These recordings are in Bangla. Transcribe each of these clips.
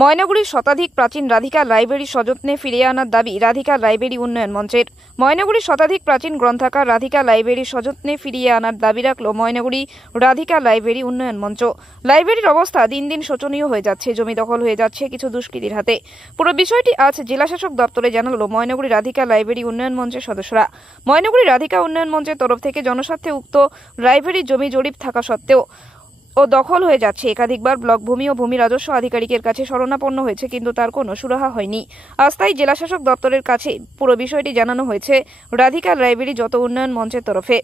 ময়নাগুড়ির শতাধিক প্রাচীন রাধিকা লাইব্রেরি সযত্নে ফিরিয়ে আনার দাবি রাধিকা লাইব্রেরি উন্নয়ন মঞ্চের। ময়নাগুড়ির শতাধিক প্রাচীন গ্রন্থাগার রাধিকা লাইব্রেরি সযত্নে ফিরিয়ে আনার দাবি রাখল ময়নাগুড়ি রাধিকা লাইব্রেরি উন্নয়ন মঞ্চ। লাইব্রেরির অবস্থা দিন দিন শোচনীয় হয়ে যাচ্ছে, জমি দখল হয়ে যাচ্ছে কিছু দুষ্কৃতীর হাতে। পুরো বিষয়টি আজ জেলাশাসক দপ্তরে জানালো ময়নাগুড়ি রাধিকা লাইব্রেরি উন্নয়ন মঞ্চের সদস্যরা। ময়নাগুড়ি রাধিকা উন্নয়ন মঞ্চের তরফ থেকে জনস্বার্থে উক্ত লাইব্রেরির জমি জরিপ থাকা সত্ত্বেও দখল হয়ে যাচ্ছে। একাধিকবার ব্লক ভূমি ও ভূমি রাজস্ব আধিকারিকের কাছে শরণাপন্ন হয়েছে, কিন্তু তার কোনো সুরাহা হয়নি। আজ তাই জেলাশাসক দপ্তরের কাছে পুরো বিষয়টি জানানো হয়েছে রাধিকা লাইব্রেরি যত উন্নয়ন মঞ্চের তরফে।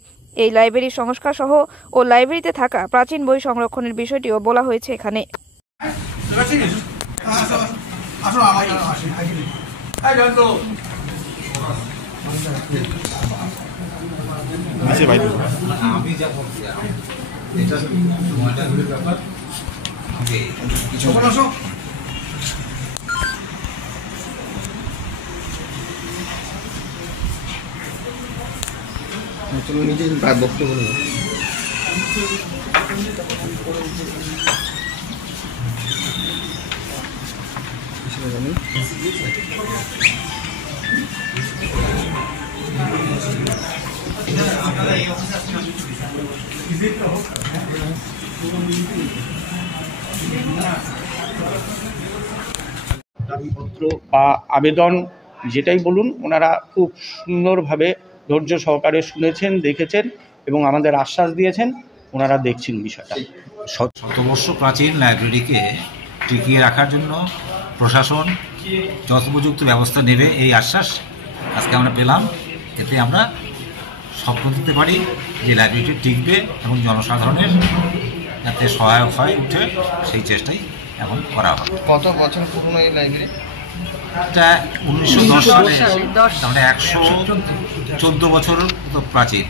এই লাইব্রেরির সংস্কার সহ ও লাইব্রেরিতে থাকা প্রাচীন বই সংরক্ষণের বিষয়টিও বলা হয়েছে এখানে। এটা ময়নাগুড়ির ব্যাপার। তুমি নিজে বক্তব্য বলুন। দাবিপত্র বা আবেদন যেটাই বলুন, ওনারা খুব সুন্দরভাবে ধৈর্য সহকারে শুনেছেন, দেখেছেন এবং আমাদের আশ্বাস দিয়েছেন ওনারা দেখছেন বিষয়টা। শতবর্ষ প্রাচীন লাইব্রেরিকে টিকিয়ে রাখার জন্য প্রশাসন যথোপযুক্ত ব্যবস্থা নেবে এই আশ্বাস আজকে আমরা পেলাম। এতে আমরা স্বপ্ন দিতে পারি যে লাইব্রেরিটি টিকবে এবং জনসাধারণের যাতে সহায়ক হয় উঠে সেই চেষ্টাই এখন করা হবে। কত বছর পুরনো এই লাইব্রেরি? এটা 1910 সালে, মানে 114 বছর প্রাচীন।